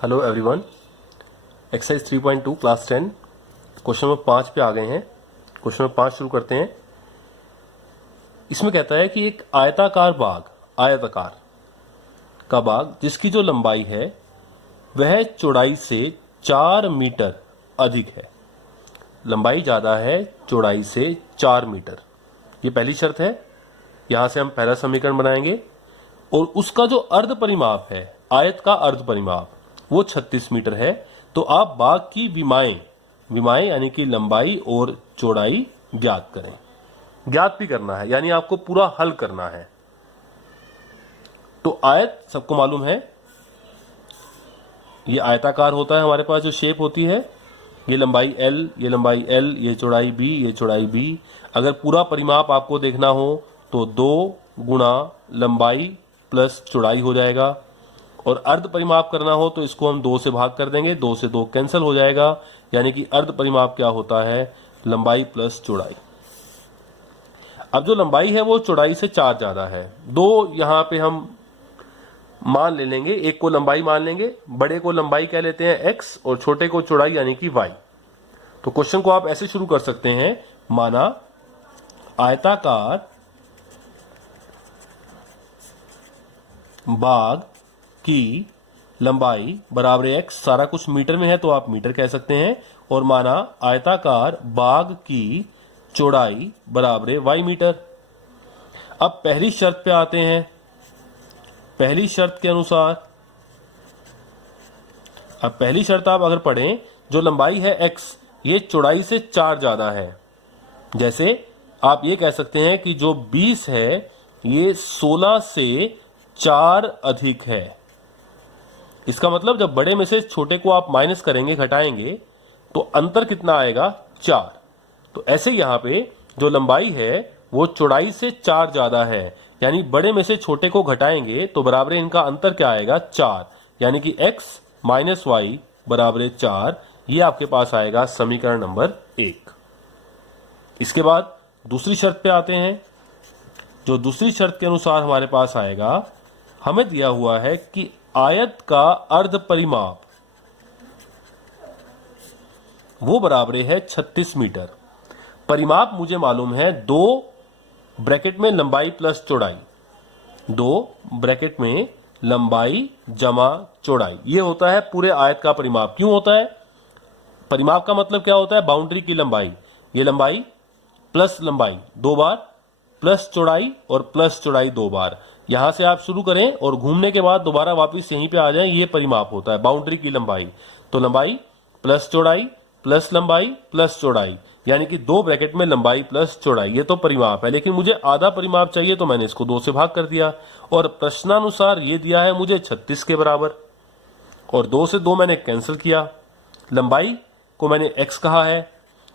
Hello everyone, exercise 3.2 class 10 question number 5 पे आ गए हैं। क्वेश्चन नंबर 5 शुरू करते हैं। इसमें कहता है कि एक आयताकार का बाग जिसकी जो लंबाई है वह चौड़ाई से 4 मीटर अधिक है। लंबाई ज़्यादा है चौड़ाई से 4 मीटर, ये पहली शर्त है। यहां से हम पहला समीकरण बनाएंगे और उसका जो अर्ध परिमाप है, आयत का अर्ध परिमाप, वो 36 मीटर है। तो आप बाग की विमाएं यानी कि लंबाई और चौड़ाई ज्ञात करें। ज्ञात भी करना है यानी आपको पूरा हल करना है। तो आयत सबको मालूम है, ये आयताकार होता है। हमारे पास जो शेप होती है, ये लंबाई L, ये लंबाई L, ये चौड़ाई B, ये चौड़ाई B। अगर पूरा परिमाप आपको देखना हो तो 2 गुणा लंबाई प्लस चौड़ाई हो जाएगा, और अर्ध परिमाप करना हो तो इसको हम 2 से भाग कर देंगे। 2 से 2 कैंसिल हो जाएगा, यानी कि अर्ध परिमाप क्या होता है, लंबाई प्लस चौड़ाई। अब जो लंबाई है वो चौड़ाई से 4 ज्यादा है। 2 यहां पे हम मान ले लेंगे, एक को लंबाई मान लेंगे, बड़े को लंबाई कह लेते हैं x और छोटे को चौड़ाई यानी कि y। तो क्वेश्चन को आप ऐसे शुरू कर सकते हैं, माना आयताकार बाग की लंबाई बराबर x, सारा कुछ मीटर में है तो आप मीटर कह सकते हैं, और माना आयताकार बाग की चौड़ाई बराबर y मीटर। अब पहली शर्त पे आते हैं। पहली शर्त के अनुसार, अब पहली शर्त आप अगर पढ़ें, जो लंबाई है x ये चौड़ाई से 4 ज्यादा है। जैसे आप ये कह सकते हैं कि जो 20 है ये 16 से 4 अधिक है। इसका मतलब जब बड़े में से छोटे को आप माइनस करेंगे, घटाएंगे, तो अंतर कितना आएगा, 4। तो ऐसे यहां पे जो लंबाई है वो चौड़ाई से 4 ज्यादा है, यानी बड़े में से छोटे को घटाएंगे तो बराबर इनका अंतर क्या आएगा, 4, यानी कि x माइनस वाई बराबर 4। ये आपके पास आएगा समीकरण नंबर 1। इसके बाद दूसरी शर्त पे आते हैं। जो दूसरी शर्त के अनुसार हमारे पास आएगा, हमें दिया हुआ है कि आयत का अर्ध परिमाप वो बराबर है 36 मीटर। परिमाप मुझे मालूम है 2 ब्रैकेट में लंबाई प्लस चौड़ाई, 2 ब्रैकेट में लंबाई जमा चौड़ाई, ये होता है पूरे आयत का परिमाप। क्यों होता है? परिमाप का मतलब क्या होता है, बाउंड्री की लंबाई। ये लंबाई प्लस लंबाई 2 बार, प्लस चौड़ाई और प्लस चौड़ाई 2 बार। यहां से आप शुरू करें और घूमने के बाद दोबारा वापस यहीं पे आ जाएं, ये परिमाप होता है बाउंड्री की लंबाई। तो लंबाई प्लस चौड़ाई प्लस लंबाई प्लस चौड़ाई, यानी कि 2 ब्रैकेट में लंबाई प्लस चौड़ाई, ये तो परिमाप है। लेकिन मुझे आधा परिमाप चाहिए तो मैंने इसको 2 से भाग कर दिया, और प्रश्नानुसार ये दिया है मुझे 36 के बराबर, और 2 से 2 मैंने कैंसिल किया। लंबाई को मैंने x कहा है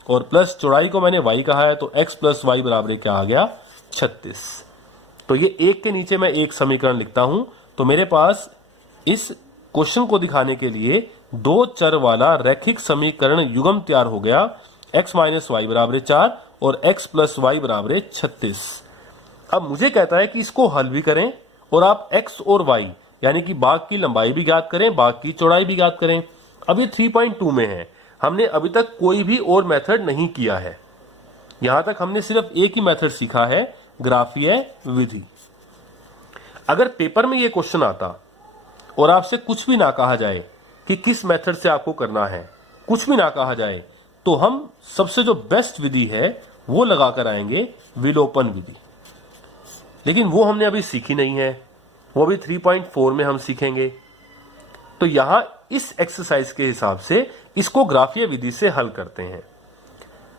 और प्लस चौड़ाई को मैंने y कहा है, तो x प्लस वाई बराबर क्या आ गया, 36। तो ये एक के नीचे मैं एक समीकरण लिखता हूं। तो मेरे पास इस क्वेश्चन को दिखाने के लिए 2 चर वाला रैखिक समीकरण युग्म तैयार हो गया, x माइनस वाई बराबर 4 और x प्लस वाई बराबर 36। अब मुझे कहता है कि इसको हल भी करें और आप x और y यानी कि बाग की लंबाई भी ज्ञात करें, बाग की चौड़ाई भी ज्ञात करें। अब ये 3.2 में है, हमने अभी तक कोई भी और मेथड नहीं किया है। यहां तक हमने सिर्फ एक ही मेथड सीखा है, ग्राफीय विधि। अगर पेपर में ये क्वेश्चन आता और आपसे कुछ भी ना कहा जाए कि किस मेथड से आपको करना है, कुछ भी ना कहा जाए, तो हम सबसे जो बेस्ट विधि है वो लगाकर आएंगे, विलोपन विधि। लेकिन वो हमने अभी सीखी नहीं है, वो अभी 3.4 में हम सीखेंगे। तो यहां इस एक्सरसाइज के हिसाब से इसको ग्राफीय विधि से हल करते हैं।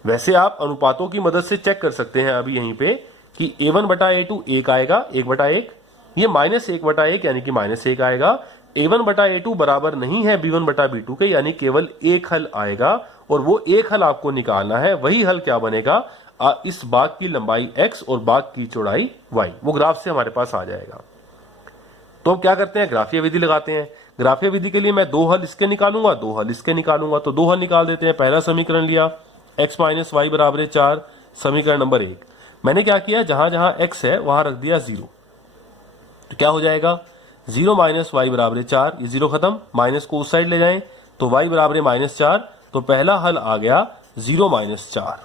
वैसे आप अनुपातों की मदद से चेक कर सकते हैं अभी यहीं पे कि a1 बटा a2 1 आएगा, 1 बटा 1, ये माइनस 1 बटा 1 यानी कि माइनस 1 आएगा। a1 बटा a2 बराबर नहीं है b1 बटा b2 के, यानी केवल एक हल आएगा, और वो एक हल आपको निकालना है। वही हल क्या बनेगा, इस बाग की लंबाई x और बाग की चौड़ाई y, वो ग्राफ से हमारे पास आ जाएगा। तो अब क्या करते हैं, ग्राफीय विधि लगाते हैं। ग्राफीय विधि के लिए मैं 2 हल इसके निकालूंगा, 2 हल इसके निकालूंगा। तो 2 हल निकाल देते हैं। पहला समीकरण लिया, x माइनस वाई बराबर 4, समीकरण नंबर 1। मैंने क्या किया, जहां जहां x है वहां रख दिया 0। तो क्या हो जाएगा, 0 माइनस वाई बराबर 4, ये 0 खत्म, माइनस को उस साइड ले जाएं तो y बराबर -4, तो पहला हल आ गया 0 माइनस 4,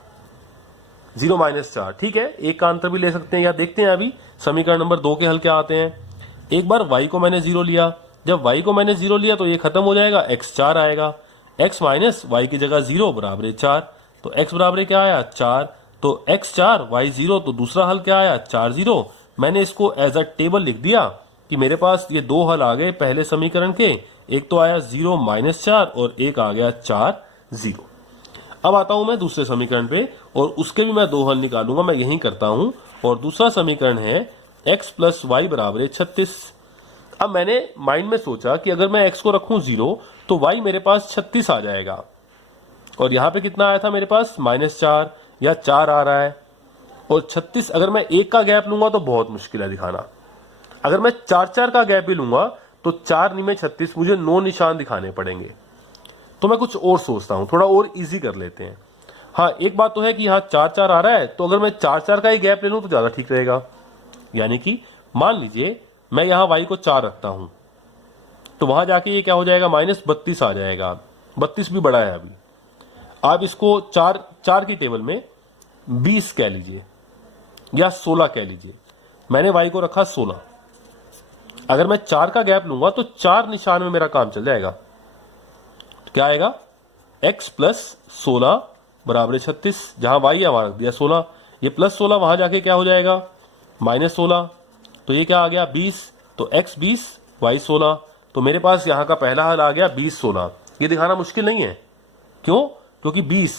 0 माइनस 4। ठीक है, एक का अंतर भी ले सकते हैं, या देखते हैं अभी समीकरण नंबर 2 के हल क्या आते हैं। एक बार y को मैंने 0 लिया, जब y को मैंने 0 लिया तो ये खत्म हो जाएगा, x 4 आएगा, x माइनस वाई की जगह 0 बराबर 4, तो x बराबर क्या आया 4, तो x 4 y 0, तो दूसरा हल क्या आया 4 0। मैंने इसको एज अ टेबल लिख दिया कि मेरे पास ये दो हल आ गए पहले समीकरण के, एक तो आया 0 माइनस 4 और एक आ गया 4 0। अब आता हूं मैं दूसरे समीकरण पे और उसके भी मैं दो हल निकालूंगा, मैं यही करता हूं। और दूसरा समीकरण है x प्लस वाई बराबर 36। अब मैंने माइंड में सोचा कि अगर मैं x को रखूं 0 तो y मेरे पास 36 आ जाएगा, और यहां पे कितना आया था मेरे पास -4 या 4 आ रहा है, और 36 अगर मैं एक का गैप लूंगा तो बहुत मुश्किल है दिखाना। अगर मैं 4 का गैप भी लूंगा तो 4 में 36, मुझे 9 निशान दिखाने पड़ेंगे। तो मैं कुछ और सोचता हूं, थोड़ा और इजी कर लेते हैं। हाँ, एक बात तो है कि यहाँ 4 आ रहा है, तो अगर मैं 4 का ही गैप ले लूं तो ज्यादा ठीक रहेगा। यानी कि मान लीजिए मैं यहाँ y को 4 रखता हूं, तो वहां जाके ये क्या हो जाएगा -32 आ जाएगा। 32 भी बड़ा है अभी। आप इसको 4 की टेबल में 20 कह लीजिए या 16 कह लीजिए। मैंने y को रखा 16। अगर मैं 4 का गैप लूंगा तो 4 निशान में मेरा काम चल जाएगा। तो क्या आएगा x प्लस 16 बराबर 36, जहां y हमारा रख दिया 16, ये प्लस 16 वहां जाके क्या हो जाएगा -16, तो ये क्या आ गया 20, तो x 20 y 16। तो मेरे पास यहां का पहला हल आ गया 20 16। ये दिखाना मुश्किल नहीं है, क्यों? क्योंकि 20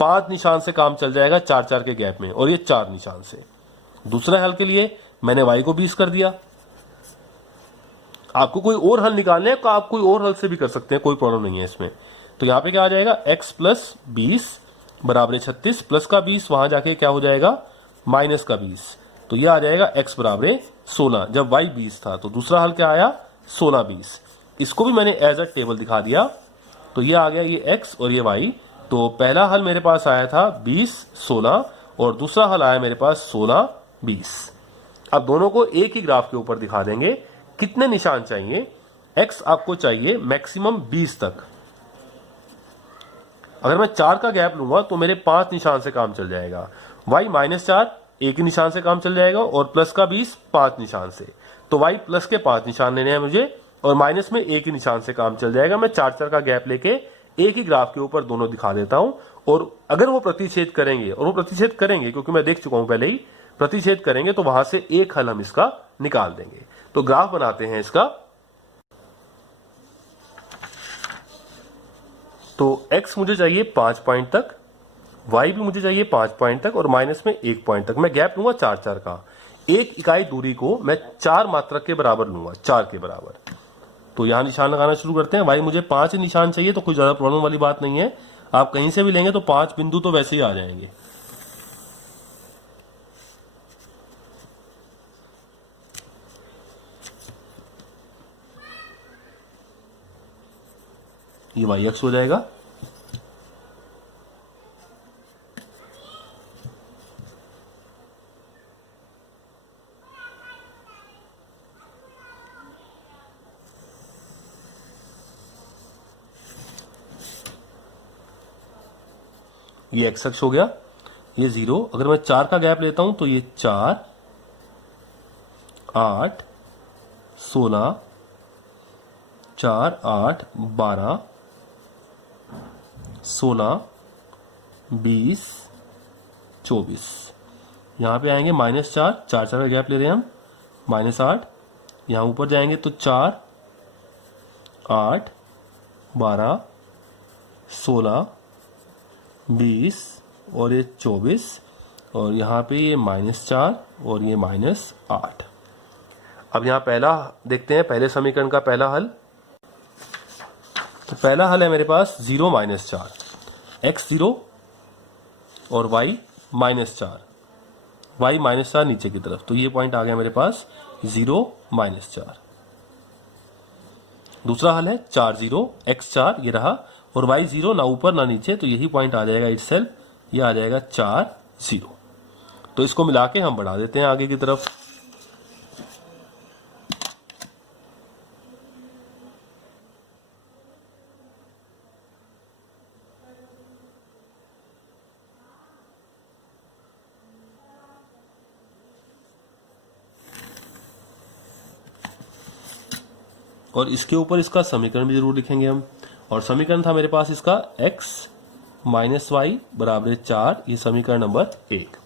5 निशान से काम चल जाएगा 4 के गैप में, और ये 4 निशान से। दूसरे हल के लिए मैंने y को 20 कर दिया। आपको कोई और हल निकालने हैं तो आप कोई और हल से भी कर सकते हैं, कोई प्रॉब्लम नहीं है इसमें। तो यहां पे क्या आ जाएगा x प्लस 20 बराबर 36, प्लस का 20 वहां जाके क्या हो जाएगा माइनस का 20, तो यह आ जाएगा x बराबर 16, जब y 20 था। तो दूसरा हल क्या आया 16 20। इसको भी मैंने एज अ टेबल दिखा दिया, तो ये आ गया ये x और ये y। तो पहला हल मेरे पास आया था 20 16 और दूसरा हल आया मेरे पास 16 20। अब दोनों को एक ही ग्राफ के ऊपर दिखा देंगे। कितने निशान चाहिए? x आपको चाहिए मैक्सिमम 20 तक। अगर मैं 4 का गैप लूंगा तो मेरे 5 निशान से काम चल जाएगा। y -4 एक ही निशान से काम चल जाएगा, और प्लस का 20 5 निशान से। तो y प्लस के 5 निशान लेने हैं मुझे, और माइनस में एक ही निशान से काम चल जाएगा। मैं 4 का गैप लेके एक ही ग्राफ के ऊपर दोनों दिखा देता हूं, और अगर वो प्रतिच्छेद करेंगे, और वो प्रतिच्छेद करेंगे क्योंकि मैं देख चुका हूं पहले ही, प्रतिच्छेद करेंगे तो वहां से एक हल हम इसका निकाल देंगे। तो ग्राफ बनाते हैं इसका। तो x मुझे चाहिए 5 पॉइंट तक, y भी मुझे चाहिए 5 पॉइंट तक, और माइनस में 1 पॉइंट तक। मैं गैप लूंगा 4 का। एक इकाई दूरी को मैं 4 मात्रक के बराबर लूंगा, 4 के बराबर। तो यहां निशान लगाना शुरू करते हैं। भाई मुझे 5 निशान चाहिए, तो कोई ज्यादा प्रॉब्लम वाली बात नहीं है। आप कहीं से भी लेंगे तो 5 बिंदु तो वैसे ही आ जाएंगे। ये वाई एक्स हो जाएगा। ये एक्स अक्ष हो गया, ये 0। अगर मैं 4 का गैप लेता हूं तो ये 4 8 16 4 8 12 16 20 24। यहां पे आएंगे -4, 4 का गैप ले रहे हैं हम, -8। यहां ऊपर जाएंगे तो 4 8 12 16 20 और ये 24, और यहां पे ये -4 और ये -8। अब यहां पहला देखते हैं, पहले समीकरण का पहला हल। तो पहला हल है मेरे पास 0 -4, x 0 और y -4, y -4 नीचे की तरफ। तो ये पॉइंट आ गया मेरे पास 0 -4। दूसरा हल है 4 0 x 4, ये रहा, और y 0 ना ऊपर ना नीचे, तो यही पॉइंट आ जाएगा इटसेल्फ, ये आ जाएगा 4 0। तो इसको मिला के हम बढ़ा देते हैं आगे की तरफ। और इसके ऊपर इसका समीकरण भी जरूर लिखेंगे हम। और समीकरण था मेरे पास इसका x माइनस वाई बराबर 4, ये समीकरण नंबर 1।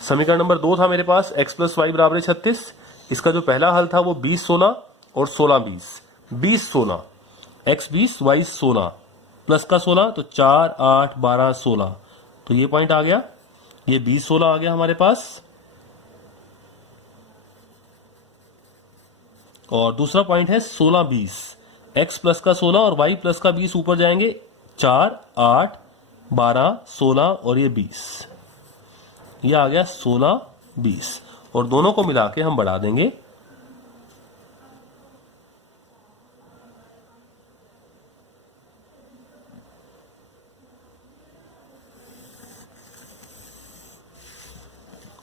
समीकरण नंबर 2 था मेरे पास x प्लस वाई बराबर 36। इसका जो पहला हल था वो 20 16 और 16 20, 20 16, x 20 y 16 प्लस का 16 तो 4 8 12 16, तो ये पॉइंट आ गया, ये 20 16 आ गया हमारे पास। और दूसरा पॉइंट है 16 20, x प्लस का 16 और y प्लस का 20 ऊपर जाएंगे, 4 8 12 16 और ये 20, ये आ गया 16 20, और दोनों को मिला के हम बढ़ा देंगे।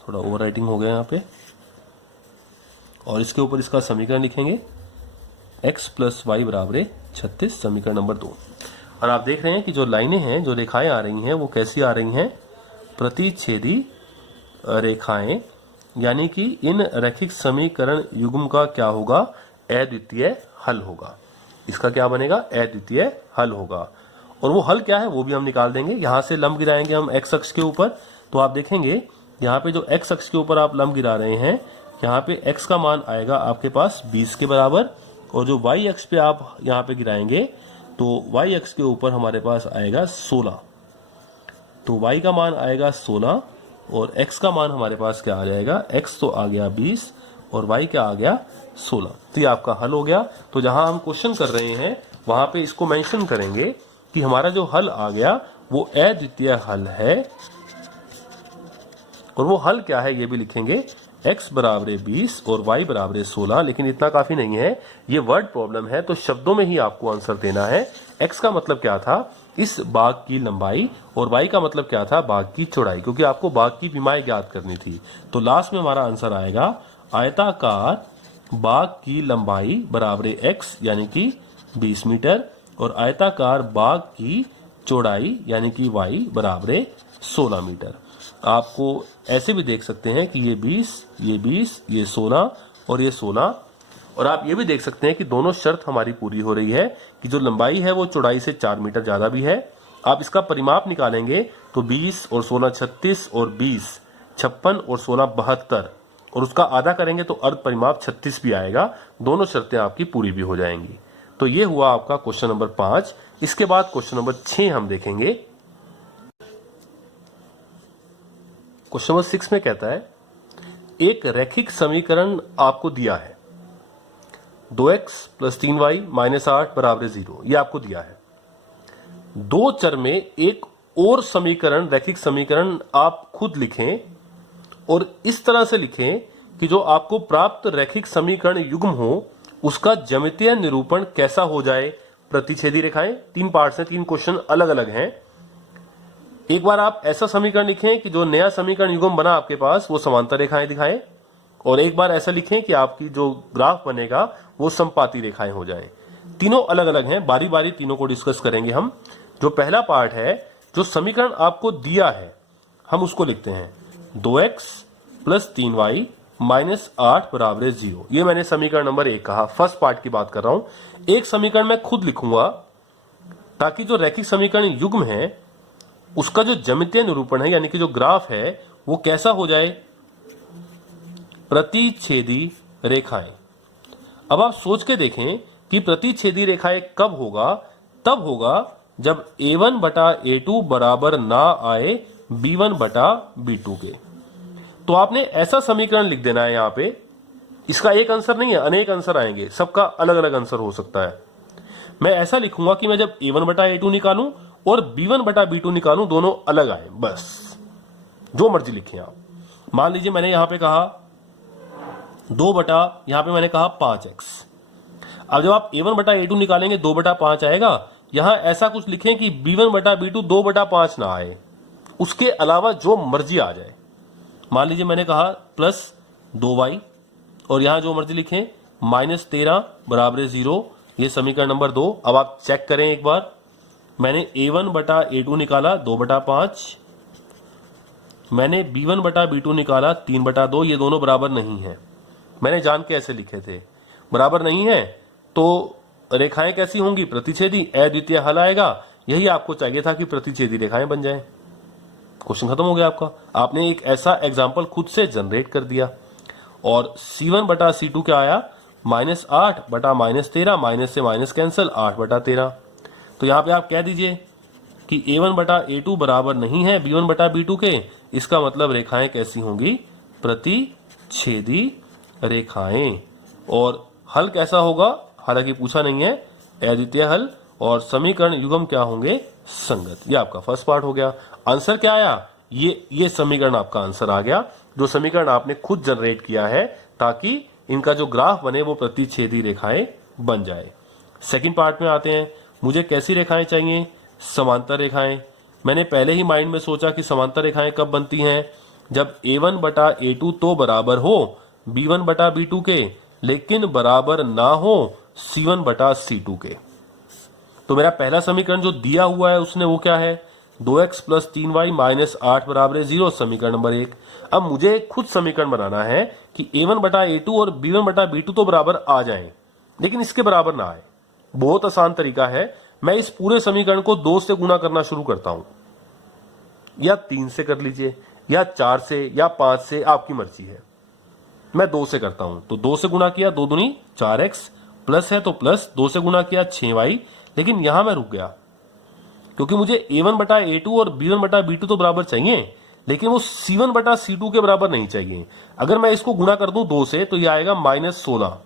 थोड़ा ओवर राइटिंग हो गया यहाँ पे। और इसके ऊपर इसका समीकरण लिखेंगे x प्लस वाई बराबर 36, समीकरण नंबर 2। और आप देख रहे हैं कि जो लाइनें हैं, जो रेखाएं आ रही हैं, वो कैसी आ रही हैं? प्रतिच्छेदी रेखाएं, यानी कि इन रैखिक समीकरण युग्म का क्या होगा? अद्वितीय हल होगा। इसका क्या बनेगा? अद्वितीय हल होगा। और वो हल क्या है वो भी हम निकाल देंगे। यहां से लंब गिराएंगे हम x अक्ष के ऊपर, तो आप देखेंगे यहाँ पे जो x अक्ष के ऊपर आप लंब गिरा रहे हैं, यहाँ पे x का मान आएगा आपके पास 20 के बराबर, और जो y अक्ष पे आप यहाँ पे गिराएंगे तो y अक्ष के ऊपर हमारे पास आएगा 16। तो y का मान आएगा 16 और x का मान हमारे पास क्या आ जाएगा? x तो आ गया 20 और y क्या आ गया? 16। तो ये आपका हल हो गया। तो जहां हम क्वेश्चन कर रहे हैं वहां पे इसको मेंशन करेंगे कि हमारा जो हल आ गया वो अद्वितीय हल है। और वो हल क्या है ये भी लिखेंगे, x बराबर 20 और y बराबर 16। लेकिन इतना काफी नहीं है, ये वर्ड प्रॉब्लम है तो शब्दों में ही आपको आंसर देना है। x का मतलब क्या था? इस बाग की लंबाई, और y का मतलब क्या था? बाग की चौड़ाई, क्योंकि आपको बाग की विमाएं ज्ञात करनी थी। तो लास्ट में हमारा आंसर आएगा आयताकार बाग की लंबाई बराबर x यानी कि 20 मीटर और आयताकार बाग की चौड़ाई यानी कि y बराबर 16 मीटर। आपको ऐसे भी देख सकते हैं कि ये 20, ये 16 और ये 16। और आप ये भी देख सकते हैं कि दोनों शर्त हमारी पूरी हो रही है कि जो लंबाई है वो चौड़ाई से 4 मीटर ज्यादा भी है। आप इसका परिमाप निकालेंगे तो 20 और 16 36 और 20 56 और 16 72, और उसका आधा करेंगे तो अर्ध परिमाप 36 भी आएगा। दोनों शर्तें आपकी पूरी भी हो जाएंगी। तो ये हुआ आपका क्वेश्चन नंबर 5। इसके बाद क्वेश्चन नंबर 6 हम देखेंगे। क्वेश्चन नंबर 6 में कहता है एक रैखिक समीकरण आपको दिया है 2x प्लस 3y माइनस 8 बराबर 0, ये आपको दिया है। दो चर में एक और समीकरण, रैखिक समीकरण आप खुद लिखें और इस तरह से लिखें कि जो आपको प्राप्त रैखिक समीकरण युग्म हो उसका ज्यामितीय निरूपण कैसा हो जाए। प्रतिच्छेदी रेखाएं, 3 पार्ट्स हैं, 3 क्वेश्चन अलग अलग हैं। एक बार आप ऐसा समीकरण लिखें कि जो नया समीकरण युग्म बना आपके पास वो समांतर रेखाएं दिखाए, और एक बार ऐसा लिखें कि आपकी जो ग्राफ बनेगा वो समपाती रेखाएं हो जाएं। तीनों अलग अलग हैं, बारी बारी तीनों को डिस्कस करेंगे हम। जो पहला पार्ट है, जो समीकरण आपको दिया है हम उसको लिखते हैं 2x प्लस 3y माइनस 8 बराबर 0। ये मैंने समीकरण नंबर 1 कहा, फर्स्ट पार्ट की बात कर रहा हूं। एक समीकरण मैं खुद लिखूंगा ताकि जो रैखिक समीकरण युग्म है उसका जो ज्यामितीय निरूपण है यानी कि जो ग्राफ है वो कैसा हो जाए? प्रतिच्छेदी रेखाएं। अब आप सोच के देखें कि प्रतिच्छेदी रेखाएं कब होगा? तब होगा जब a1 बटा a2 बराबर ना आए b1 बटा b2 के। तो आपने ऐसा समीकरण लिख देना है। यहां पे इसका एक आंसर नहीं है, अनेक आंसर आएंगे, सबका अलग अलग आंसर हो सकता है। मैं ऐसा लिखूंगा कि मैं जब a1 बटा a2 निकालूं और b1 बटा b2 निकालूं, दोनों अलग आए, बस जो मर्जी लिखें आप। मान लीजिए मैंने यहां पे कहा 2 बटा, यहां पे मैंने कहा 5x। अब जब आप a1 बटा a2 निकालेंगे 2 बटा 5 आएगा। यहां ऐसा कुछ लिखें कि b1 बटा b2 2 बटा 5 ना आए, उसके अलावा जो मर्जी आ जाए। मान लीजिए मैंने कहा प्लस 2y, और यहां जो मर्जी लिखें माइनस 13 बराबर 0, ये समीकरण नंबर 2। अब आप चेक करें एक बार, मैंने a1 बटा a2 निकाला 2 बटा 5, मैंने b1 बटा b2 निकाला 3 बटा 2, ये दोनों बराबर नहीं है। मैंने जान के ऐसे लिखे थे, बराबर नहीं है तो रेखाएं कैसी होंगी? प्रतिच्छेदी। अद्वितीय हल आएगा। यही आपको चाहिए था कि प्रतिच्छेदी रेखाएं बन जाएं। क्वेश्चन खत्म हो गया आपका। आपने एक ऐसा एग्जाम्पल खुद से जनरेट कर दिया। और C1 बटा C2 क्या आया? -8 बटा -13, माइनस से माइनस कैंसिल, 8 बटा 13। तो यहां पे आप कह दीजिए कि A1 बटा A2 बराबर नहीं है B1 बटा B2 के। इसका मतलब रेखाएं कैसी होंगी? प्रतिच्छेदी रेखाएं। और हल कैसा होगा? हालांकि पूछा नहीं है। अद्वितीय हल और समीकरण युग्म क्या होंगे? संगत। ये आपका फर्स्ट पार्ट हो गया। आंसर क्या आया? ये समीकरण आपका आंसर आ गया, जो समीकरण आपने खुद जनरेट किया है ताकि इनका जो ग्राफ बने वो प्रतिच्छेदी रेखाएं बन जाए। सेकंड पार्ट में आते हैं। मुझे कैसी रेखाएं चाहिए? समांतर रेखाएं। मैंने पहले ही माइंड में सोचा कि समांतर रेखाएं कब बनती हैं? जब A1 बटा A2 तो बराबर हो B1 बटा B2 के, लेकिन बराबर ना हो C1 बटा C2 के। तो मेरा पहला समीकरण जो दिया हुआ है उसने वो क्या है? 2x प्लस 3y माइनस 8 बराबर 0, समीकरण नंबर 1। अब मुझे खुद समीकरण बनाना है कि A1 बटा A2 और B1 बटा B2 तो बराबर आ जाएं, लेकिन इसके बराबर ना आए। बहुत आसान तरीका है। मैं इस पूरे समीकरण को 2 से गुणा करना शुरू करता हूं, या 3 से कर लीजिए, या 4 से, या 5 से, आपकी मर्जी है। मैं 2 से करता हूं। तो 2 से गुणा किया, 2 दूनी 4x, प्लस है तो प्लस, 2 से गुणा किया 6y। लेकिन यहां मैं रुक गया क्योंकि मुझे A1 बटा A2 और B1 बटा B2 तो बराबर चाहिए, लेकिन वो C1 बटा C2 के बराबर नहीं चाहिए। अगर मैं इसको गुणा कर दूं 2 से तो ये आएगा -16,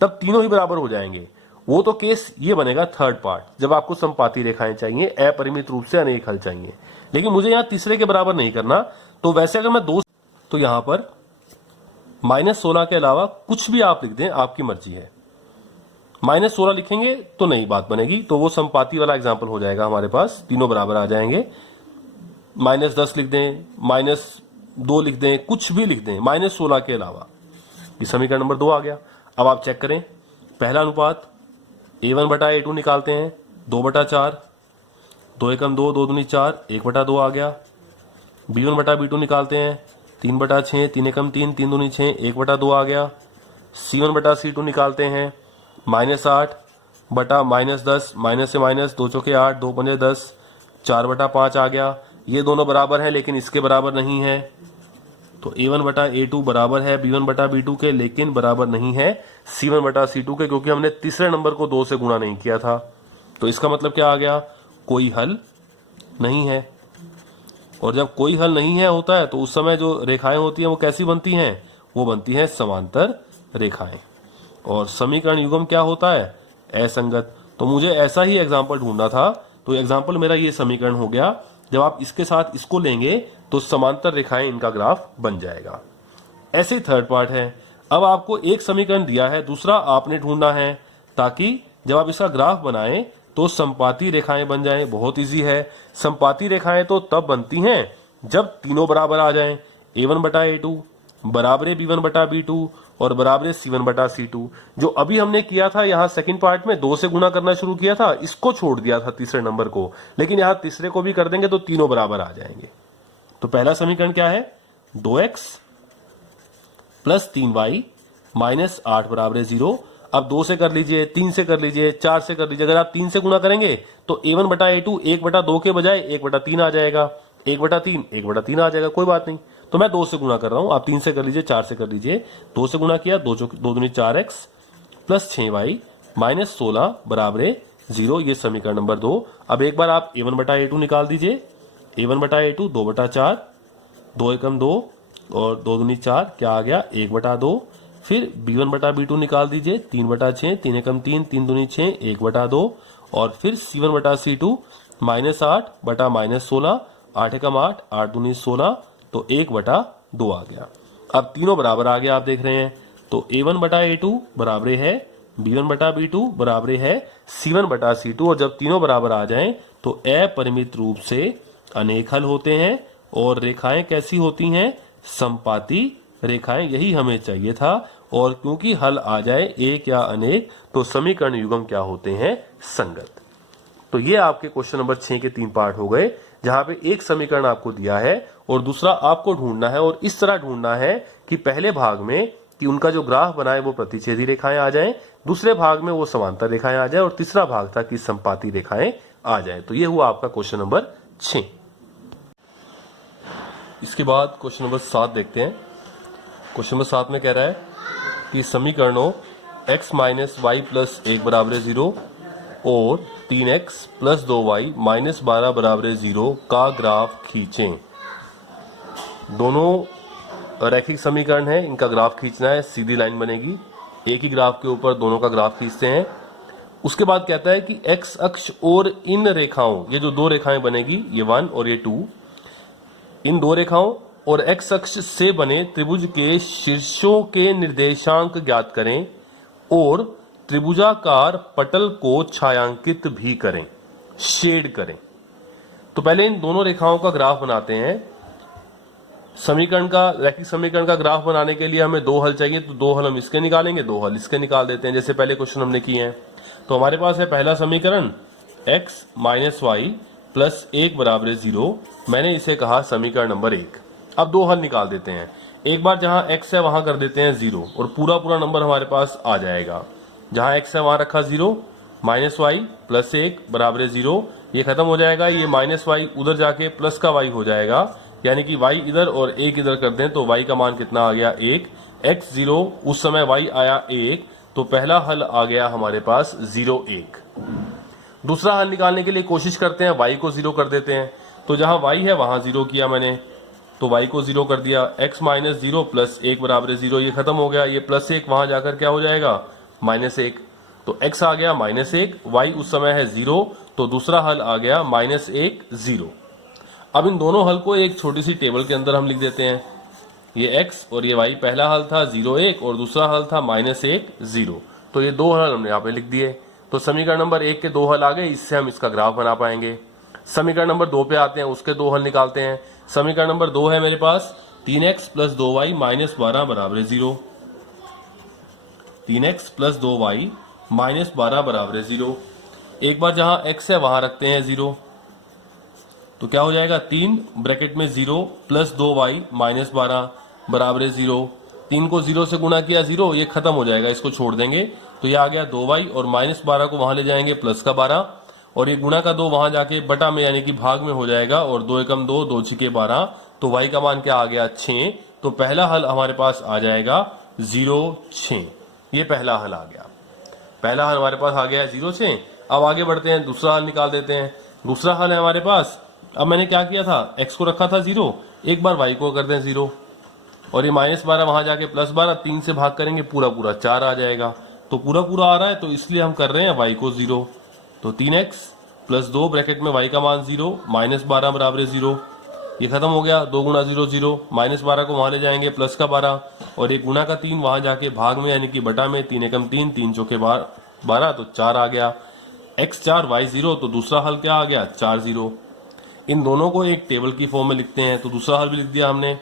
तब तीनों ही बराबर हो जाएंगे। वो तो केस ये बनेगा थर्ड पार्ट, जब आपको समपाती रेखाएं चाहिए, अपरिमित रूप से अनेक हल चाहिए। लेकिन मुझे यहां तीसरे के बराबर नहीं करना। तो वैसे अगर मैं 2, तो यहां पर -16 के अलावा कुछ भी आप लिख दें, आपकी मर्जी है। -16 लिखेंगे तो नई बात बनेगी, तो वो समपाती वाला एग्जाम्पल हो जाएगा हमारे पास, तीनों बराबर आ जाएंगे। -10 लिख दें, -2 लिख दें, कुछ भी लिख दें -16 के अलावा। ये समीकरण नंबर 2 आ गया। अब आप चेक करें, पहला अनुपात A1 बटा A2 निकालते हैं, 2 बटा 4, 2 एकम 2, 2 दूनी 4, 1 बटा 2 आ गया। B1 बटा B2 निकालते हैं, 3 बटा 6, 3 एकम 3, 3 दूनी 6, 1 बटा 2 आ गया। C1 बटा C2 निकालते हैं, -8 बटा -10, माइनस से माइनस, 2 चौके 8, 2 पंजे 10, 4 बटा 5 आ गया। ये दोनों बराबर हैं लेकिन इसके बराबर नहीं है। तो A1 बटा A2 बराबर है B1 बटा B2 के, लेकिन बराबर नहीं है C1 बटा C2 के, क्योंकि हमने तीसरे नंबर को 2 से गुणा नहीं किया था। तो इसका मतलब क्या आ गया? कोई हल नहीं है। और जब कोई हल नहीं है होता है तो उस समय जो रेखाएं होती हैं वो कैसी बनती हैं? वो बनती हैं समांतर रेखाएं। और समीकरण युग्म क्या होता है? असंगत। तो मुझे ऐसा ही एग्जाम्पल ढूंढना था, तो एग्जाम्पल मेरा ये समीकरण हो गया। जब आप इसके साथ इसको लेंगे तो समांतर रेखाएं, इनका ग्राफ बन जाएगा। ऐसे ही थर्ड पार्ट है। अब आपको एक समीकरण दिया है, दूसरा आपने ढूंढना है, ताकि जब आप इसका ग्राफ बनाएं तो समपाती रेखाएं बन जाएं। बहुत इजी है। समपाती रेखाएं तो तब बनती हैं जब तीनों बराबर आ जाएं। A1 बटा A2 बराबर B1 बटा B2 और बराबर C1 बटा C2। जो अभी हमने किया था यहाँ सेकंड पार्ट में, 2 से गुणा करना शुरू किया था, इसको छोड़ दिया था तीसरे नंबर को, लेकिन यहाँ तीसरे को भी कर देंगे तो तीनों बराबर आ जाएंगे। तो पहला समीकरण क्या है? 2x प्लस 3y माइनस 8 बराबर 0। अब 2 से कर लीजिए, 3 से कर लीजिए, 4 से कर लीजिए। अगर आप 3 से गुणा करेंगे तो A1 बटा A2 1 बटा 2 के बजाय 1 बटा 3 आ जाएगा, 1 बटा 3 1 बटा 3 आ जाएगा। कोई बात नहीं, तो मैं 2 से गुणा कर रहा हूं। आप 3 से कर लीजिए, 4 से कर लीजिए। 2 से गुणा किया, 2 दूनी 4x प्लस 6y माइनस 16 बराबर 0। ये समीकरण नंबर 2। अब एक बार आप A1 बटा A2 निकाल दीजिए। A1 बटा A2 2 बटा 4, 2 एकम 2 और 2 दूनी 4, क्या आ गया? 1 बटा 2। फिर B1 बटा B2 निकाल दीजिए, 3 बटा 6, 3 एकम 3, 3 दूनी 6, 1 बटा 2। और फिर C1 बटा C2 माइनस 8 बटा माइनस 16, 8 एकम 8, 8 दूनी 16, तो 1 बटा 2 आ गया। अब तीनों बराबर आ गया, आप देख रहे हैं। तो A1 बटा A2 बराबर है B1 बटा B2 बराबर है C1 बटा C2। और जब तीनों बराबर आ जाएं तो अपरिमित रूप से अनेक हल होते हैं। और रेखाएं कैसी होती हैं? समपाती रेखाएं। यही हमें चाहिए था। और क्योंकि हल आ जाए एक या अनेक, तो समीकरण युग्म क्या होते हैं? संगत। तो ये आपके क्वेश्चन नंबर 6 के 3 पार्ट हो गए, जहां पे एक समीकरण आपको दिया है और दूसरा आपको ढूंढना है। और इस तरह ढूंढना है कि पहले भाग में कि उनका जो ग्राफ बनाए वो प्रतिच्छेदी रेखाएं आ जाएं, दूसरे भाग में वो समांतर रेखाएं आ जाए और तीसरा भाग था कि संपाती रेखाएं आ जाए। तो ये हुआ आपका क्वेश्चन नंबर 6। इसके बाद क्वेश्चन नंबर 7 देखते हैं। क्वेश्चन नंबर 7 में कह रहा है कि समीकरणों x माइनस वाई प्लस 1 बराबर 0 और 3x प्लस 2y माइनस 12 बराबर 0 का ग्राफ खींचें। दोनों रैखिक समीकरण है, इनका ग्राफ खींचना है, सीधी लाइन बनेगी। एक ही ग्राफ के ऊपर दोनों का ग्राफ खींचते हैं। उसके बाद कहता है कि x अक्ष और इन रेखाओं, ये जो दो रेखाएं बनेगी, ये 1 और ये 2, इन दो रेखाओं और x अक्ष से बने त्रिभुज के शीर्षों के निर्देशांक ज्ञात करें और त्रिभुजाकार पटल को छायांकित भी करें, शेड करें। तो पहले इन दोनों रेखाओं का ग्राफ बनाते हैं। समीकरण का, रैखिक समीकरण का ग्राफ बनाने के लिए हमें दो हल चाहिए, तो दो हल हम इसके निकालेंगे, दो हल इसके निकाल देते हैं, जैसे पहले क्वेश्चन हमने किए हैं। तो हमारे पास है पहला समीकरण x माइनस वाई प्लस 1 बराबर 0, मैंने इसे कहा समीकरण नंबर 1। अब दो हल निकाल देते हैं। एक बार जहां x है वहां कर देते हैं 0 और पूरा पूरा नंबर हमारे पास आ जाएगा। जहां x है वहां रखा 0, माइनस वाई प्लस 1 बराबर 0, ये खत्म हो जाएगा। ये माइनस वाई उधर जाके प्लस का y हो जाएगा, यानी कि y इधर और 1 इधर कर दें तो y का मान कितना आ गया 1। x 0, उस समय y आया 1, तो पहला हल आ गया हमारे पास 0 1। दूसरा हल निकालने के लिए कोशिश करते हैं, y को 0 कर देते हैं। तो जहां y है वहां 0 किया मैंने, तो y को 0 कर दिया। x माइनस 0 प्लस 1 बराबर 0, ये खत्म हो गया। ये प्लस 1 वहां जाकर क्या हो जाएगा माइनस 1, तो x आ गया माइनस 1, y उस समय है 0, तो दूसरा हल आ गया माइनस 1 0। अब इन दोनों हल को एक छोटी सी टेबल के अंदर हम लिख देते हैं। ये x और ये y, पहला हल था 0 1 और दूसरा हल था माइनस 1 0, तो ये दो हल हमने यहाँ पे लिख दिए। तो समीकरण नंबर 1 के दो हल आ गए, इससे हम इसका ग्राफ बना पाएंगे। समीकरण नंबर 2 पे आते हैं, उसके दो हल निकालते हैं। समीकरण नंबर 2 है मेरे पास 3x प्लस 2y माइनस 12 बराबर 0। 3x प्लस 2y माइनस 12 बराबर 0। एक बार जहां x है वहां रखते हैं 0, तो क्या हो जाएगा 3 ब्रैकेट में 0 प्लस 2y माइनस 12 बराबर 0। 3 को 0 से गुणा किया 0, ये खत्म हो जाएगा, इसको छोड़ देंगे, तो ये आ गया 2y और माइनस 12 को वहां ले जाएंगे प्लस का 12, और ये गुणा का 2 वहां जाके बटा में यानी कि भाग में हो जाएगा, और 2 एकम 2, 2 छिके 12, तो y का मान क्या आ गया 6। तो पहला हल हमारे पास आ जाएगा 0 6। ये पहला हल आ गया, पहला हल हमारे पास आ गया 0 6। अब आगे बढ़ते हैं, दूसरा हल निकाल देते हैं। दूसरा हल है हमारे पास, अब मैंने क्या किया था, x को रखा था 0, एक बार y को कर दें 0, और ये माइनस 12 वहां जाके प्लस 12, 3 से भाग करेंगे पूरा पूरा 4 आ जाएगा। तो पूरा पूरा आ रहा है, तो इसलिए हम कर रहे हैं y को 0। तो 3x प्लस 2 ब्रैकेट में y का मान 0 माइनस 12 बराबर 0, ये खत्म हो गया। 2 गुणा 0 0, माइनस 12 को वहां ले जाएंगे प्लस का 12, और एक गुणा का 3 वहां जाके भाग में यानी कि बटा में, 3 एकम 3, 3 चौके 12, तो 4 आ गया। x 4 y 0, तो दूसरा हल क्या आ गया 4 0। इन दोनों को एक टेबल की फॉर्म में लिखते हैं, तो दूसरा हल भी लिख दिया हमने।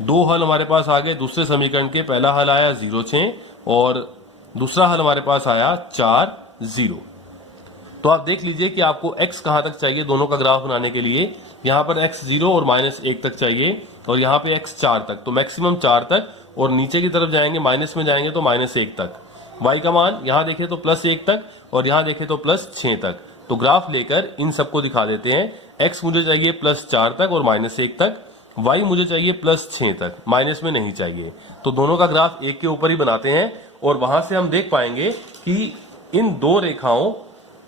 दो हल हमारे पास आ गए दूसरे समीकरण के, पहला हल आया 0 6 और दूसरा हल हमारे पास आया 4 0। तो आप देख लीजिए कि आपको x कहां तक चाहिए दोनों का ग्राफ बनाने के लिए। यहां पर x 0 और माइनस 1 तक चाहिए, और यहां पे x 4 तक, तो मैक्सिमम 4 तक, और नीचे की तरफ जाएंगे माइनस में जाएंगे तो माइनस 1 तक। y का मान यहां देखें तो प्लस 1 तक, और यहां देखें तो प्लस 6 तक। तो ग्राफ लेकर इन सबको दिखा देते हैं। x मुझे चाहिए प्लस 4 तक और माइनस 1 तक, y मुझे चाहिए प्लस 6 तक, माइनस में नहीं चाहिए। तो दोनों का ग्राफ एक के ऊपर ही बनाते हैं, और वहां से हम देख पाएंगे कि इन दो रेखाओं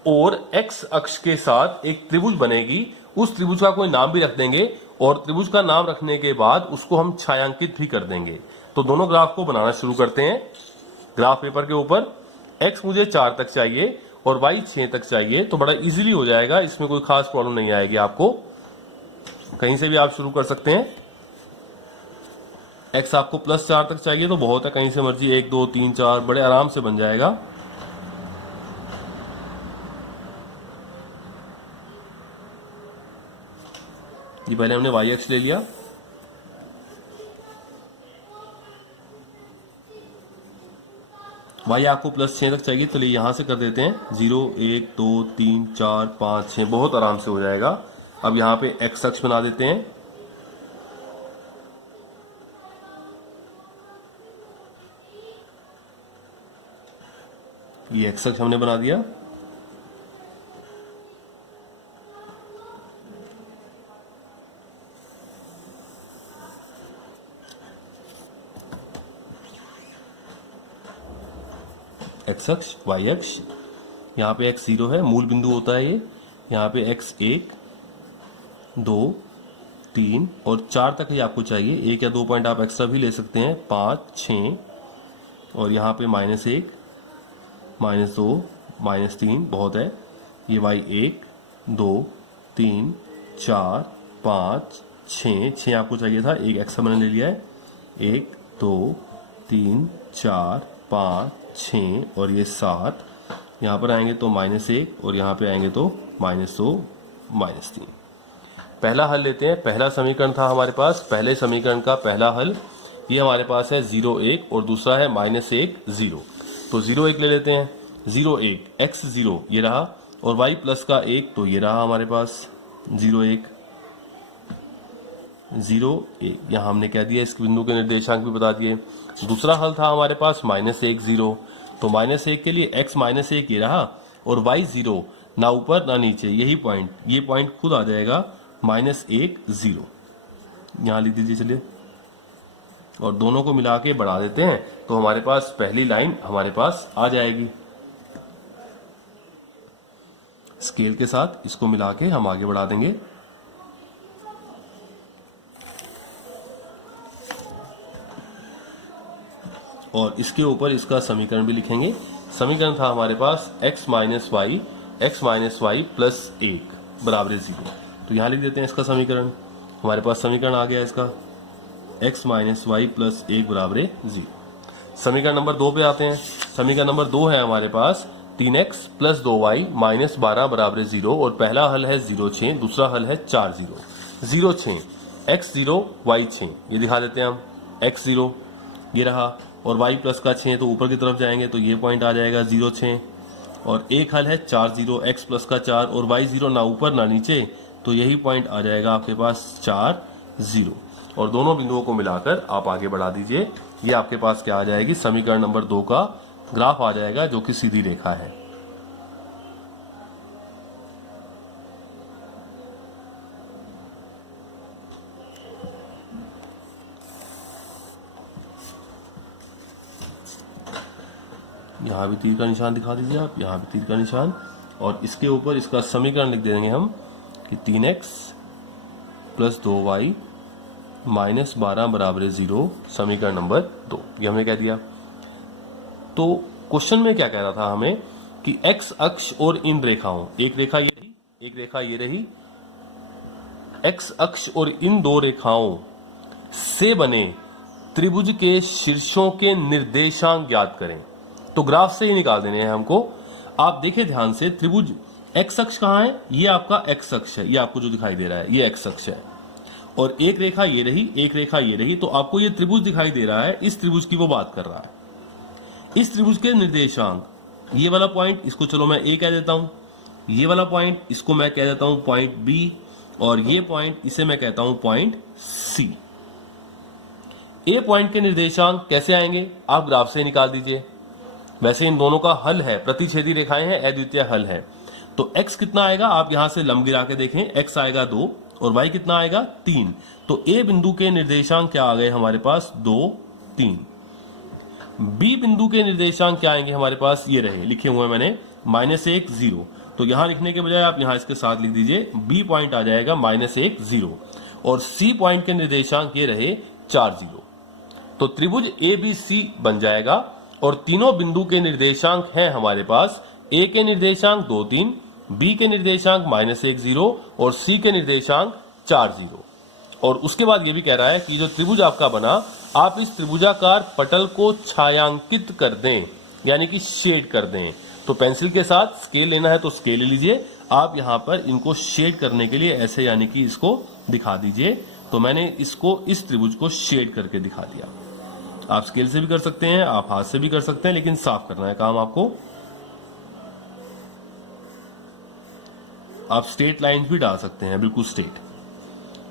और x अक्ष के साथ एक त्रिभुज बनेगी। उस त्रिभुज का कोई नाम भी रख देंगे, और त्रिभुज का नाम रखने के बाद उसको हम छायांकित भी कर देंगे। तो दोनों ग्राफ को बनाना शुरू करते हैं। ग्राफ पेपर के ऊपर x मुझे 4 तक चाहिए और y 6 तक चाहिए, तो बड़ा इजीली हो जाएगा, इसमें कोई खास प्रॉब्लम नहीं आएगी आपको। कहीं से भी आप शुरू कर सकते हैं। x आपको प्लस 4 तक चाहिए तो बहुत है, कहीं से मर्जी 1 2 3 4 बड़े आराम से बन जाएगा। ये पहले हमने y अक्ष ले लिया, y आपको प्लस 6 तक चाहिए, तो लिए यहां से कर देते हैं 0 1 2 3 4 5 6, बहुत आराम से हो जाएगा। अब यहां पे x अक्ष बना देते हैं। ये एक्स अक्ष हमने बना दिया। एक्स अक्ष, वाई अक्ष, यहाँ पे एक्स 0 है, मूल बिंदु होता है ये। यहाँ पे एक्स 1, 2, 3 और 4 तक ही आपको चाहिए। 1 या 2 पॉइंट आप एक्स्ट्रा भी ले सकते हैं, 5, 6 और यहाँ पे -1, -2, -3 बहुत है। ये वाई 1, 2, 3, 4, 5, 6 आपको चाहिए था, एक एक्स्ट्रा मैंने ले लिया है। 1, 2, 3, 4, 5, 6 और ये 7। यहाँ पर आएंगे तो -1 और यहाँ पे आएंगे तो -2, -3। पहला हल लेते हैं। पहला समीकरण था हमारे पास, पहले समीकरण का पहला हल ये हमारे पास है 0, 1 और दूसरा है -1, 0। तो 0, 1 ले लेते हैं। 0, 1 x 0 ये रहा और y प्लस का 1 तो ये रहा हमारे पास 0, 1, 0, 1। यहाँ हमने क्या दिया, इस बिंदु के निर्देशांक भी बता दिए। दूसरा हल था हमारे पास -1, 0। तो -1 के लिए x -1 ये रहा और y 0 ना ऊपर ना नीचे, यही पॉइंट, ये पॉइंट खुद आ जाएगा -1, 0। यहाँ लिख दीजिए चलिए, और दोनों को मिला के बढ़ा देते हैं तो हमारे पास पहली लाइन हमारे पास आ जाएगी। स्केल के साथ इसको मिला के हम आगे बढ़ा देंगे। और इसके ऊपर इसका समीकरण भी लिखेंगे। समीकरण था हमारे पास x माइनस वाई प्लस 1 बराबर 0। तो यहां लिख देते हैं इसका समीकरण। हमारे पास समीकरण आ गया इसका, x माइनस वाई प्लस 1 बराबर 0। समीकरण नंबर 2 पे आते हैं। समीकरण नंबर 2 है हमारे पास 3x प्लस 2y माइनस 12 बराबर 0 और पहला हल है 0, 6, दूसरा हल है 4, 0। 0, 6 x 0 y 6 ये दिखा देते हैं हम। x 0 ये रहा और y प्लस का 6 तो ऊपर की तरफ जाएंगे तो ये पॉइंट आ जाएगा 0, 6। और एक हल है 4, 0 x प्लस का 4 और y 0 ना ऊपर ना नीचे तो यही पॉइंट आ जाएगा आपके पास 4, 0। और दोनों बिंदुओं को मिलाकर आप आगे बढ़ा दीजिए। ये आपके पास क्या आ जाएगी, समीकरण नंबर 2 का ग्राफ आ जाएगा जो कि सीधी रेखा है। यहां भी तीर का निशान दिखा दीजिए आप, यहां भी तीर का निशान, और इसके ऊपर इसका समीकरण लिख देंगे हम कि 3x प्लस 2y माइनस 12 बराबर 0, समीकरण नंबर 2। ये हमने कह दिया। तो क्वेश्चन में क्या कह रहा था हमें कि x अक्ष और इन रेखाओं, एक रेखा ये रही, एक रेखा ये रही, x अक्ष और इन दो रेखाओं से बने त्रिभुज के शीर्षों के निर्देशांक ज्ञात करें। तो ग्राफ से ही निकाल देने हैं हमको। आप देखें ध्यान से, त्रिभुज x अक्ष कहां है, ये आपका x अक्ष है, ये आपको जो दिखाई दे रहा है ये x अक्ष है, और एक रेखा ये रही, एक रेखा ये रही, तो आपको ये त्रिभुज दिखाई दे रहा है, इस त्रिभुज की वो बात कर रहा है। इस त्रिभुज के निर्देशांक, ये वाला पॉइंट इसको चलो मैं ए कह देता हूं, ये वाला पॉइंट इसको मैं कह देता हूं पॉइंट बी, और ये पॉइंट इसे मैं कहता हूं पॉइंट सी। ए पॉइंट के निर्देशांक कैसे आएंगे, आप ग्राफ से निकाल दीजिए। वैसे इन दोनों का हल है, प्रतिच्छेदी रेखाएं हैं, अद्वितीय हल है। तो x कितना आएगा, आप यहां से लंब गिरा के देखें, x आएगा 2 और y कितना आएगा 3। तो a बिंदु के निर्देशांक क्या आ गए हमारे पास, 2, 3। b बिंदु के निर्देशांक क्या आएंगे हमारे पास, ये रहे लिखे हुए मैंने, -1, 0। तो यहां लिखने के बजाय आप यहां इसके साथ लिख दीजिए, b पॉइंट आ जाएगा -1, 0 और c पॉइंट के निर्देशांक ये रहे 4, 0। तो त्रिभुज ABC बन जाएगा और तीनों बिंदु के निर्देशांक हैं हमारे पास, a के निर्देशांक 2, 3, b के निर्देशांक -1, 0 और c के निर्देशांक 4, 0। और उसके बाद ये भी कह रहा है कि जो त्रिभुज आपका बना, आप इस त्रिभुजाकार पटल को छायांकित कर दें, यानी कि शेड कर दें। तो पेंसिल के साथ स्केल लेना है तो स्केल ले लीजिए। आप यहां पर इनको शेड करने के लिए ऐसे, यानी कि इसको दिखा दीजिए। तो मैंने इसको, इस त्रिभुज को शेड करके दिखा दिया। आप स्केल से भी कर सकते हैं, आप हाथ से भी कर सकते हैं, लेकिन साफ करना है काम आपको। आप स्ट्रेट लाइन भी डाल सकते हैं, बिल्कुल स्ट्रेट।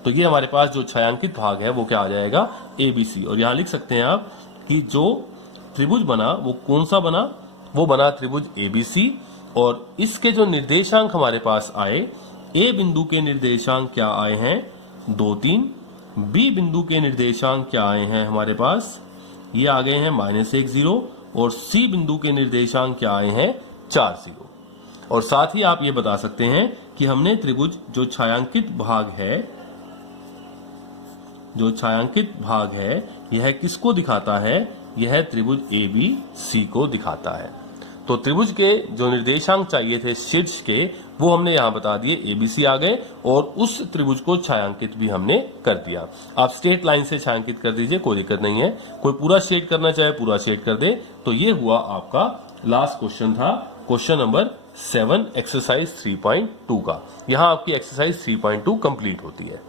तो ये हमारे पास जो छायांकित भाग है वो क्या आ जाएगा, ABC। और यहां लिख सकते हैं आप कि जो त्रिभुज बना वो कौन सा बना, वो बना त्रिभुज एबीसी, और इसके जो निर्देशांक हमारे पास आए, ए बिंदु के निर्देशांक क्या आए हैं 2 3, बी बिंदु के निर्देशांक क्या आए हैं हमारे पास, ये आ गए हैं -1 0, और सी बिंदु के निर्देशांक क्या आए हैं 4 0। और साथ ही आप ये बता सकते हैं कि हमने त्रिभुज जो छायांकित भाग है यह किसको दिखाता है, यह त्रिभुज एबीसी को दिखाता है। तो त्रिभुज के जो निर्देशांक चाहिए थे शीर्ष के, वो हमने यहां बता दिए, एबीसी आ गए, और उस त्रिभुज को छायांकित भी हमने कर दिया। आप स्ट्रेट लाइन से छायांकित कर दीजिए, कोई दिक्कत नहीं है, कोई पूरा शेड करना चाहे पूरा शेड कर दे। तो ये हुआ आपका लास्ट क्वेश्चन था, क्वेश्चन नंबर 7 एक्सरसाइज 3.2 का। यहां आपकी एक्सरसाइज 3.2 कंप्लीट होती है।